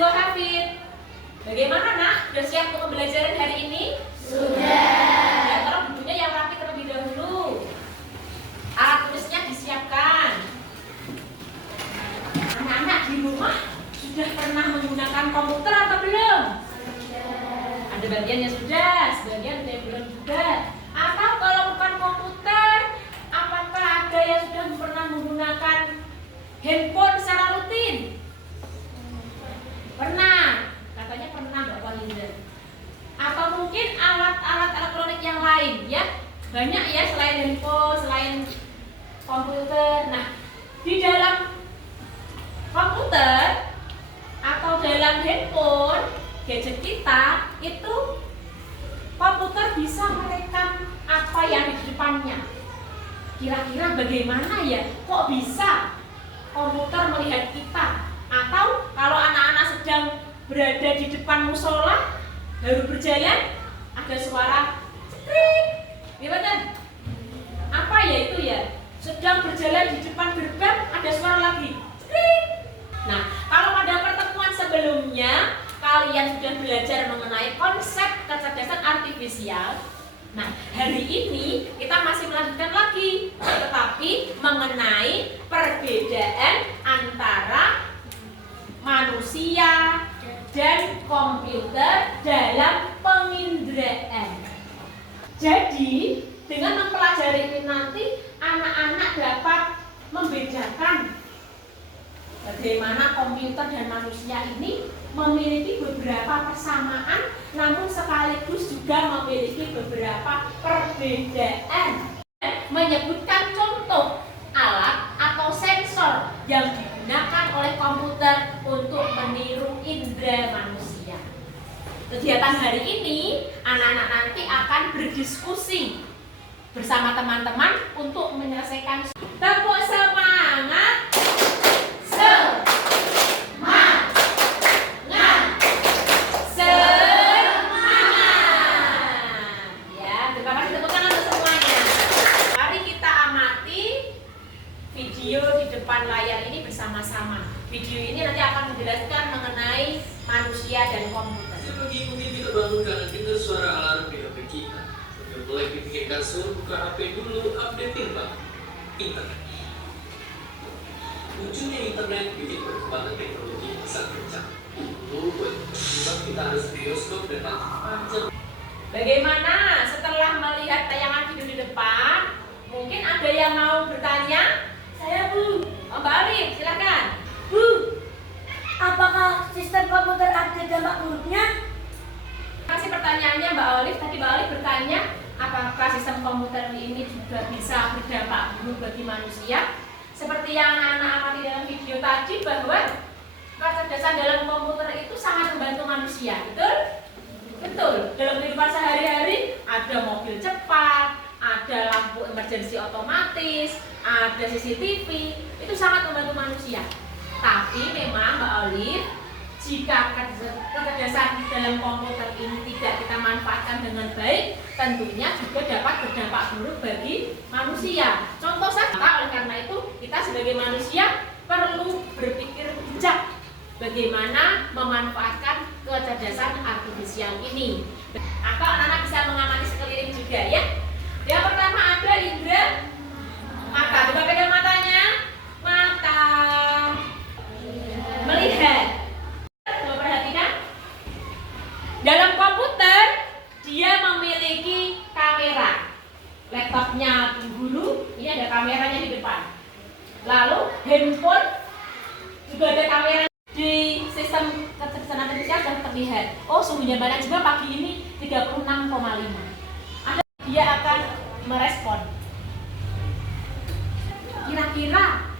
Bu Hafid. Bagaimana nak? Sudah siap untuk pembelajaran hari ini? Sudah. Ya, tolong bukunya yang rapi terlebih dahulu. Alat tulisnya disiapkan. Anak-anak di rumah sudah pernah menggunakan komputer atau belum? Ada bagian yang sudah, sebagian yang belum juga. Atau kalau bukan komputer, apakah ada yang sudah pernah menggunakan handphone secara rutin? Pernah, katanya pernah Mbak Walinda. Atau mungkin alat-alat elektronik yang lain, ya? Banyak ya selain handphone, selain komputer. Nah, di dalam komputer atau dalam handphone, gadget kita itu komputer bisa merekam apa yang di depannya. Kira-kira bagaimana ya? Kok bisa komputer melihat kita? Atau kalau anak-anak sedang berada di depan musola, baru berjalan, ada suara cekrik. Gimana? Apa ya itu ya? Sedang berjalan di depan gerbang, ada suara lagi cekrik. Nah, kalau pada pertemuan sebelumnya kalian sudah belajar mengenai konsep kecerdasan artifisial. Nah, hari ini kita masih melanjutkan lagi, tetapi mengenai perbedaan antara manusia dan komputer dalam penginderaan. Jadi, dengan mempelajari ini nanti anak-anak dapat membedakan bagaimana komputer dan manusia ini memiliki beberapa persamaan, namun sekaligus juga memiliki beberapa perbedaan. Menyebutkan contoh alat atau sensor yang digunakan oleh komputer untuk meniru indera manusia. Kegiatan hari ini, anak-anak nanti akan berdiskusi bersama teman-teman untuk menyelesaikan. Tepuk semangat! Layar ini bersama-sama. Video ini nanti akan menjelaskan mengenai manusia dan komputer. Pagi-pagi kita bangun karena dengar suara alarm di HP kita. Sebelum mulai dipikirkan suruh buka HP dulu, updating bang internet. Munculnya internet bikin perkembangan teknologi sangat kencang. Buat kita harus bioskop dan panjang. Bagaimana setelah melihat tayangan video di depan? Mungkin ada yang mau bertanya? Saya Bu. Mbak Alif, silakan. Bu, apakah sistem komputer ada dampak buruknya? Kasih pertanyaannya Mbak Alif. Tadi Mbak Alif bertanya, apakah sistem komputer ini juga bisa berdampak buruk bagi manusia? Seperti yang anak-anak amati dalam video tadi, bahwa kecerdasan dalam komputer itu sangat membantu manusia, betul? Betul. Dalam kehidupan sehari-hari ada mobil cepat, ada lampu emergensi otomatis, ada CCTV, itu sangat membantu manusia. Tapi memang Mbak Olive, jika kecerdasan dalam komputer ini tidak kita manfaatkan dengan baik, tentunya juga dapat berdampak buruk bagi manusia. Contoh saja, oleh karena itu kita sebagai manusia perlu berpikir bijak bagaimana memanfaatkan kecerdasan artifisial ini. Atau anak-anak bisa mengamati sekeliling juga ya. Yang pertama ada indera mata. Coba pegang matanya. Mata. Melihat. Coba perhatikan. Dalam komputer dia memiliki kamera. Laptopnya guru, ini ada kameranya di depan. Lalu handphone juga ada kamera. Di sistem kecerdasan artifisial sudah terlihat. Oh, suhunya panas juga pagi ini 36,5. Dia akan merespon. Kira-kira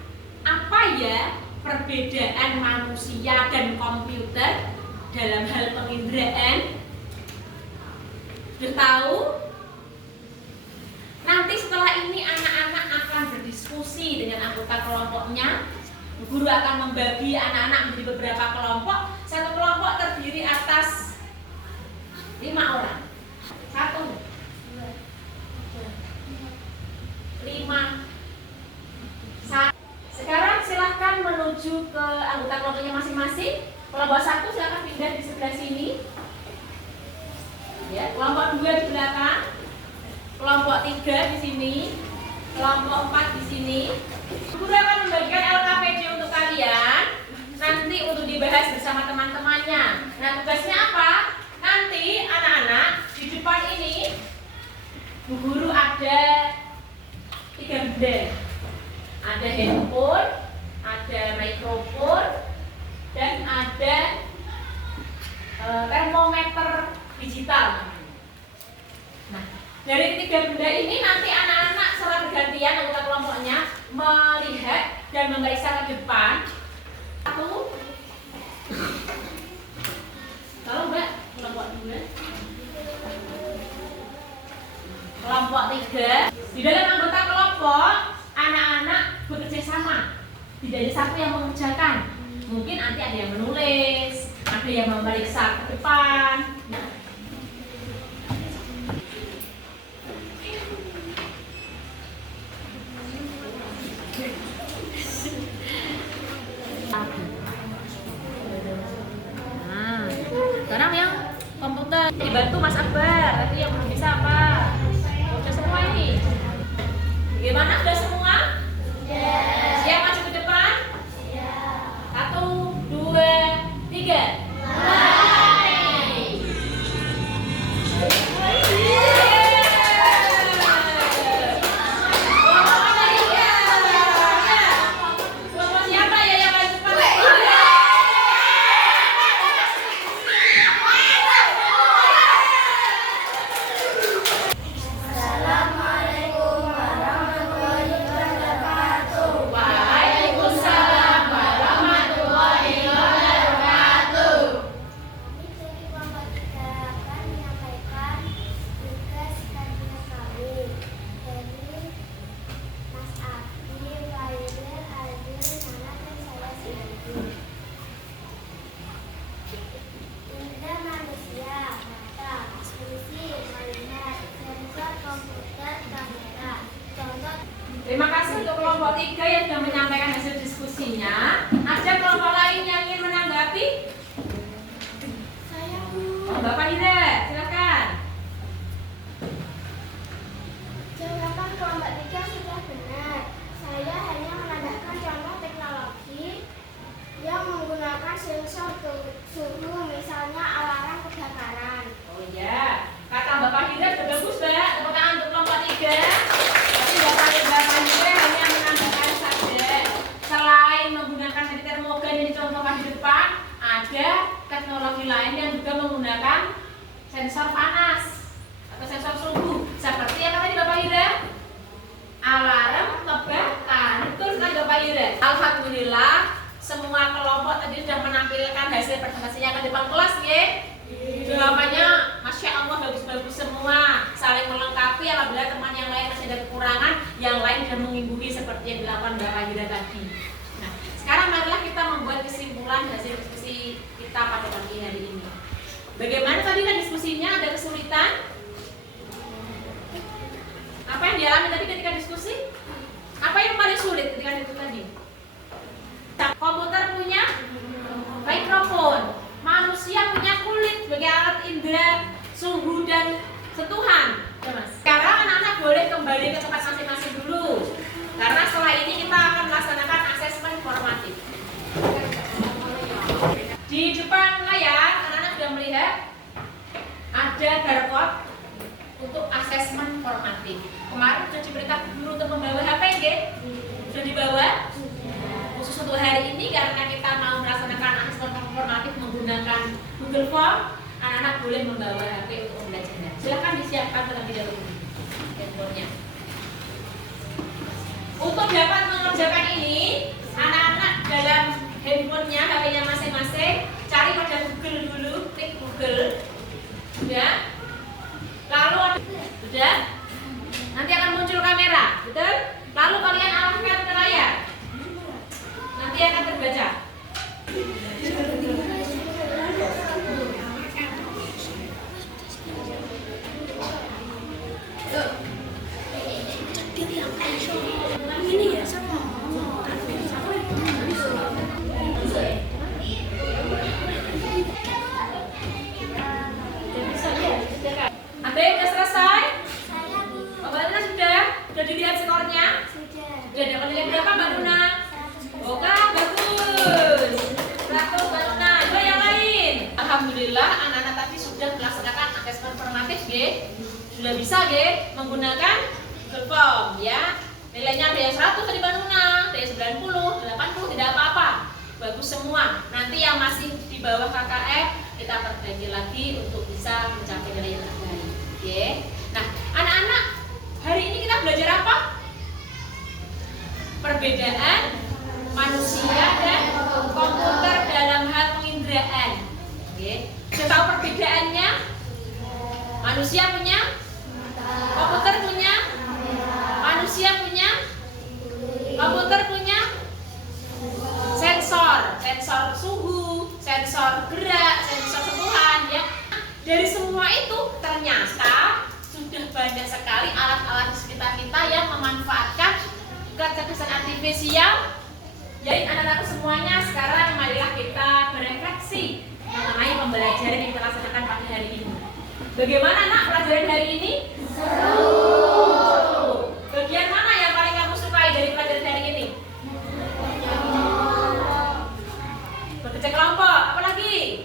apa ya perbedaan manusia dan komputer dalam hal penginderaan? Sudah tahu? Nanti setelah ini anak-anak akan berdiskusi dengan anggota kelompoknya. Guru akan membagi anak-anak menjadi beberapa kelompok. Satu kelompok terdiri atas 5 orang. 1, 5. Sekarang silahkan menuju ke anggota kelompoknya masing-masing. Kelompok 1 silakan pindah di sebelah sini. Ya, kelompok 2 di belakang. Kelompok 3 di sini. Kelompok 4 di sini. Guru akan membagikan LKPD untuk kalian nanti untuk dibahas bersama teman-temannya. Nah, tugasnya apa? Nanti anak-anak di depan ini Bu Guru ada 3 benda. Ada handphone, ada mikrofon, dan ada termometer digital. Nah, dari ketiga benda ini nanti anak-anak secara bergantian anggota kelompoknya melihat dan memeriksa ke depan. Satu. Kalau Mbak, kelompok 2. Kelompok 3. Di dalam anggota kelompok, anak-anak bekerja sama. Tidak ada satu yang mengerjakan. Mungkin nanti ada yang menulis, ada yang memeriksa ke depan. Sekarang yang komputer dibantu Mas Akbar. Tadi yang belum bisa apa? Udah semua ini. Gimana? Udah semua? Siap maju ke depan? 1, 2, 3. Terima kasih untuk kelompok 3 yang sudah menyampaikan hasil diskusinya. Ada kelompok lain yang ingin menanggapi? Saya Oh, Bapak Hira, silakan. jawaban kelompok 3 sudah benar. Saya hanya menambahkan contoh teknologi yang menggunakan sensor suhu, misalnya alarm kebakaran. Oh iya, kata Bapak Hira sudah bagus, Mbak. Tepuk tangan untuk kelompok 3. Tapi Bapak Hira hanya menambahkan saja. Selain menggunakan tadi termogan yang dicontohkan di depan, ada teknologi lain yang juga menggunakan sensor panas atau sensor suhu. Seperti apa tadi Bapak Hira? Alarm kebakaran. Betul sekali Bapak Hira. Alhamdulillah semua kelompok tadi sudah menampilkan hasil presentasinya ke depan kelas, ya. Jawabannya Masya Allah bagus-bagus semua, saling melengkapi. Apabila teman yang lain masih ada kekurangan, yang lain sudah mengimbangi seperti yang dilakukan Bapak Hira tadi. Nah, sekarang marilah kita membuat kesimpulan hasil diskusi kita pada pagi hari ini. Bagaimana tadi kan diskusinya? Ada kesulitan? Apa yang dialami tadi ketika diskusi? Apa yang paling sulit ketika itu tadi? Komputer punya mikrofon, manusia punya kulit sebagai alat indera suhu dan sentuhan. Sekarang anak-anak boleh kembali ke tempat masing-masing dulu, karena setelah ini kita akan melaksanakan asesmen formatif. Di depan layar anak-anak sudah melihat ada barcode untuk asesmen formatif. Kemarin sudah diberitahu guru untuk membawa HP, nggih? Sudah dibawa? Khusus untuk hari ini karena kita mau melaksanakan asesmen formatif menggunakan Google Form, anak-anak boleh membawa HP untuk belajar. Silakan disiapkan terlebih dahulu handphonenya. Untuk dapat mengerjakan ini, anak-anak dalam handphonenya, HP-nya masing-masing, cari pada Google dulu, klik Google, sudah. Lalu sudah, nanti akan muncul kamera, betul? Lalu kalian arahkan ke layar. Nanti akan terbaca. Ini ya sama. Sudah bisa nggih menggunakan Google Form ya. Nilainya ada yang 100 tadi Banuna, ada yang 90, 80 tidak apa-apa. Bagus semua. Nanti yang masih di bawah KKF kita perbaiki lagi untuk bisa mencapai nilai yang terbaik. Oke. Nah, anak-anak, hari ini kita belajar apa? Perbedaan manusia dan komputer dalam hal penginderaan. Oke. Sudah tahu perbedaannya? Manusia punya, komputer punya, manusia punya, komputer punya sensor suhu, sensor gerak, sensor sentuhan ya. Dari semua itu ternyata sudah banyak sekali alat-alat di sekitar kita yang memanfaatkan kecerdasan artifisial. Jadi anak-anak semuanya sekarang marilah kita berefleksi mengenai pembelajaran yang kita laksanakan pagi hari ini. Bagaimana nak pelajaran hari ini? Seru. Bagian mana yang paling kamu sukai dari pelajaran hari ini? Bekerja kelompok, apa lagi?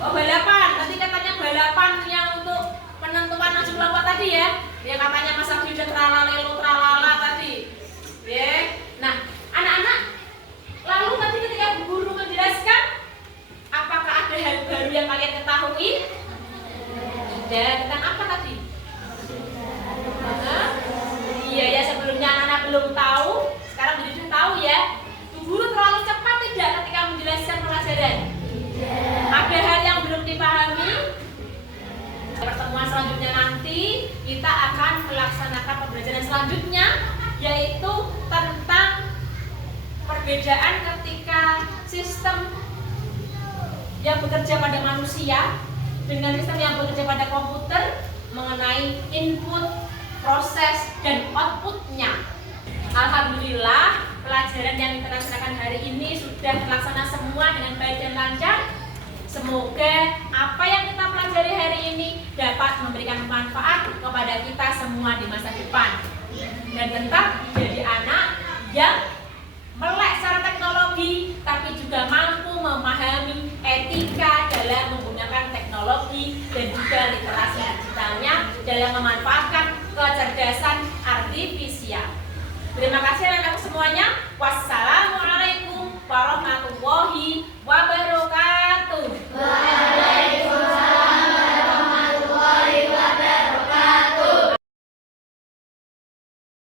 Oh, balapan. Tadi katanya balapan yang untuk penentuan maju kelompok tadi ya. Yang katanya Mas Abdi udah tralalelo tralala tadi. Ya. Nah, anak-anak, lalu tadi ketika guru menjelaskan, apakah ada hal baru yang kalian ketahui? Dan tentang apa tadi? Iya ya, sebelumnya anak-anak belum tahu, sekarang jadi sudah tahu ya. Guru terlalu cepat tidak ketika menjelaskan pelajaran? Ada hal yang belum dipahami? Pertemuan selanjutnya nanti kita akan melaksanakan pembelajaran selanjutnya, yaitu tentang perbedaan ketika sistem yang bekerja pada manusia dengan sistem yang bekerja pada komputer mengenai input, proses, dan outputnya. Alhamdulillah pelajaran yang kita laksanakan hari ini sudah terlaksana semua dengan baik dan lancar. Semoga apa yang kita pelajari hari ini dapat memberikan manfaat kepada kita semua di masa depan dan tetap jadi anak yang melek secara teknologi tapi juga mampu memahami etika dalam menggunakan teknologi dan juga literasi digitalnya dalam memanfaatkan kecerdasan artifisial. Terima kasih anak-anak semuanya. Wassalamualaikum warahmatullahi wabarakatuh.